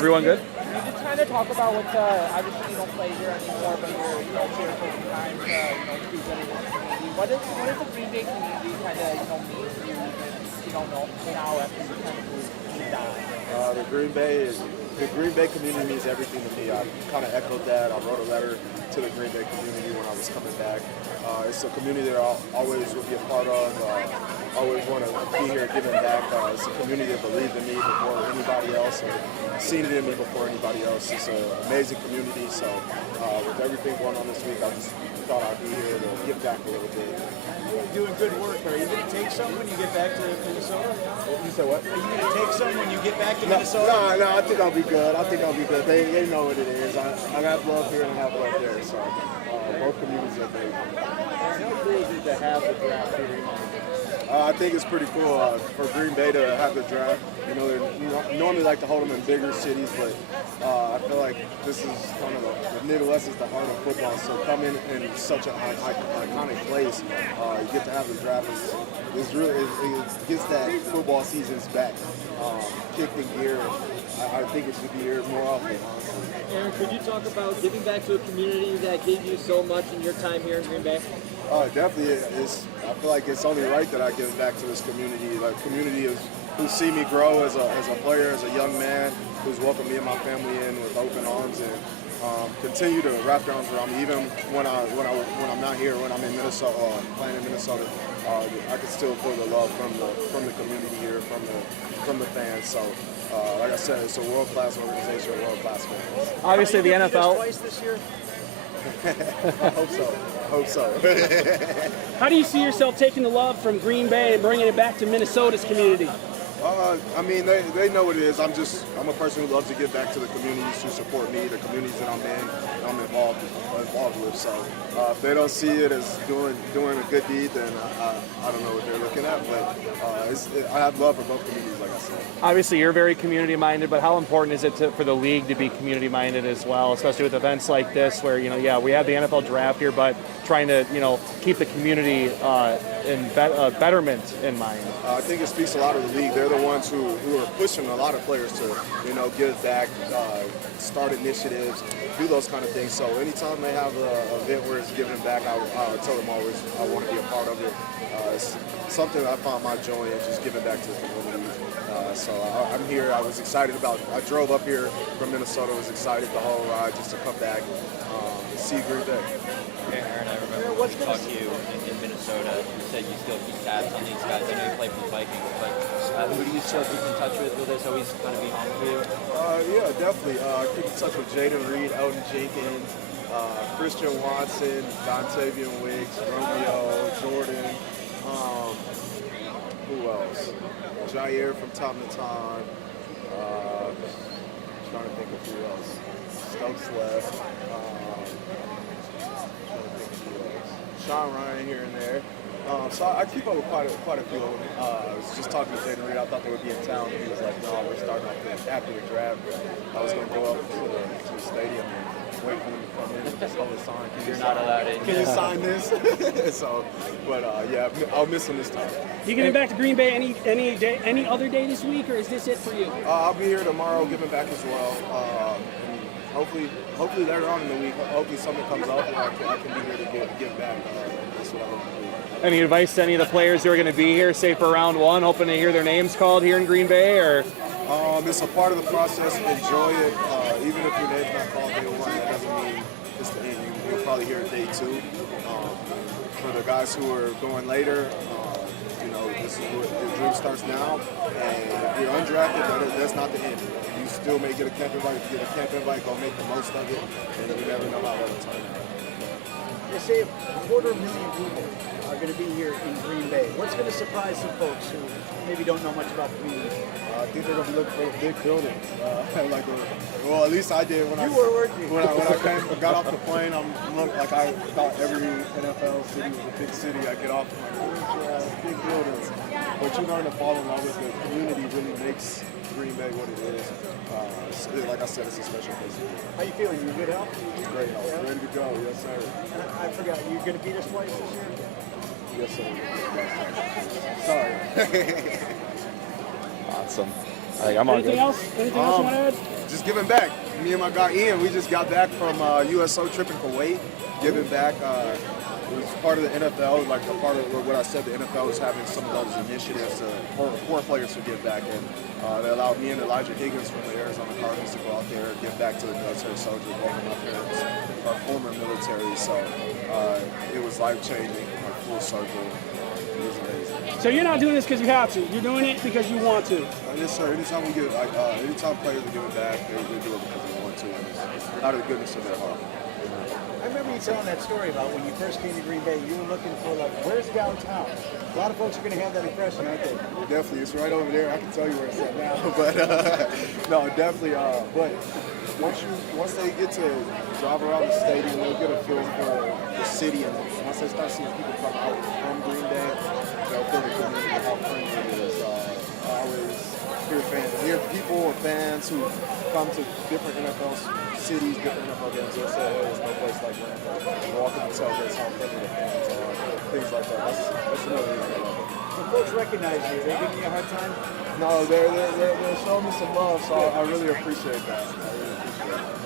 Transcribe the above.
Everyone good? Can you just kind of talk about what, obviously you don't play here anymore, but you're, here taking time to, do good in this community. What does the Green Bay community kind of, mean to you, now after you kind of moved on? The Green Bay community means everything to me. I kind of echoed that. I wrote a letter to the Green Bay community when I was coming back. It's a community that I always will be a part of. Always want to be here giving back. It's a community that believed in me before anybody else and seen it in me before anybody else. It's an amazing community. So with everything going on this week, I just thought I'd be here to give back a little bit. You're doing good work. Are you going to take some when you get back to Minnesota? You said what? Are you going to take some when you get back to Minnesota? No, I think I'll be good. They know what it is. I got love here and I have love there. So both communities are big. How cool is it to have the draft here? I think it's pretty cool for Green Bay to have the draft. They normally like to hold them in bigger cities, but I feel like this is kind of the Midwest is the heart of football. So coming in such an iconic place, you get to have the draft. It gets that football season's back kicked in gear. I think it should be here more often, honestly. Aaron, could you talk about giving back to a community that gave you so much in your time here in Green Bay? Definitely. I feel like it's only right that I give back to this community. The community who see me grow as a player, as a young man, who's welcomed me and my family in with open arms and continue to wrap their arms around me. Even when I'm not here, when I'm in Minnesota, playing in Minnesota, I can still feel the love from the community here, from the fans. So, like I said, it's a world-class organization, world-class fans. Obviously, the NFL. Twice this year? I hope so. How do you see yourself taking the love from Green Bay and bringing it back to Minnesota's community? I mean, they know what it is. I'm a person who loves to give back to the communities who support me, the communities that I'm in, and I'm involved with. So if they don't see it as doing a good deed, then I don't know what they're looking at. But I have love for both communities, like I said. Obviously, you're very community-minded, but how important is it for the league to be community-minded as well, especially with events like this where, we have the NFL draft here, but trying to, keep the community betterment in mind? I think it speaks a lot of the league. They're the ones who are pushing a lot of players to, give back, start initiatives, do those kind of things. So anytime they have an event where it's giving back, I tell them always I want to be a part of it. It's something I find my joy in, just giving back to the community. So I'm here. I was excited I drove up here from Minnesota, was excited the whole ride just to come back and see Green Bay. Aaron, I remember when we talked to you in Minnesota, you said you still keep tabs on these guys. I know you play for the Vikings, but who do you still keep in touch with? Will this always kind of be home for you? Yeah, definitely. Keep in touch with Jaden Reed, Elton Jenkins, Christian Watson, Dontavian Wicks, Romeo, Jordan. Who else? Jair from time to time. Trying to think of who else. Stokes left. Sean Ryan here and there. So I keep up with quite a few of them. I was just talking to Jaden Reed. I thought they would be in town. He was like, no, we're starting after the draft. I was going to go up to the stadium and wait for them to come in and just hold a sign. You're not allowed in. Can you sign this? Yeah, I'll miss him this time. You getting back to Green Bay any other day this week, or is this it for you? I'll be here tomorrow giving back as well. Hopefully later on in the week, hopefully something comes up and I can be here to give back. That's what I look for. Any advice to any of the players who are going to be here, say for round one, hoping to hear their names called here in Green Bay? Or it's a part of the process. Enjoy it. Even if your name's not called day one, that doesn't mean it's the end. You'll probably hear it day two. For the guys who are going later, this is where your dream starts now. And if you're undrafted, that's not the end. You still may get a camp invite. If you get a camp invite, go make the most of it. And you never know how that'll turn out. They say 250,000 people are going to be here in Green Bay. What's going to surprise some folks who maybe don't know much about the community? I think they're going to be looking for a big building. Well, at least I did when I got off the plane. I thought every NFL city was a big city. I get off big buildings. But you learn to fall in love with the community. Really makes Green Bay what it is. Like I said, it's a special place. How you feeling? You good health? Great health. Yeah. Ready to go. Yes, sir. I forgot. You're going to beat us twice this year? Yes, sir. Sorry. awesome. I'm all Anything good. else? Anything else you want to add? Just giving back. Me and my guy Ian, we just got back from USO trip in Kuwait. Giving back. It was part of the NFL, like a part of what I said. The NFL was having some of those initiatives for players to give back, and they allowed me and Elijah Higgins from the Arizona Cardinals to go out there and give back to the military soldiers. Both of my parents are former military, so it was life changing, like full circle. It was amazing. So you're not doing this because you have to. You're doing it because you want to. Yes, sir. Anytime we give, anytime players are giving back, they do it because they want to, and it's out of the goodness of their heart. I remember you telling that story about when you first came to Green Bay, you were looking for, like, where's downtown? A lot of folks are going to have that impression, aren't they? Definitely, it's right over there. I can tell you where it's at now, but no, definitely. But once they get to drive around the stadium, they'll get a feel for the city, and once they start seeing people come out from Green Bay, they'll feel the community, how friendly it is. I always hear people or fans who come to different NFL cities, different NFL games. They'll say, "Hey, there's no place like Green Bay." Walk in and tell us how friendly the fans are, things like that. That's another reason I love it. When folks recognize you, they giving you a hard time? No, they're showing me some love, so I really appreciate that. I really appreciate it.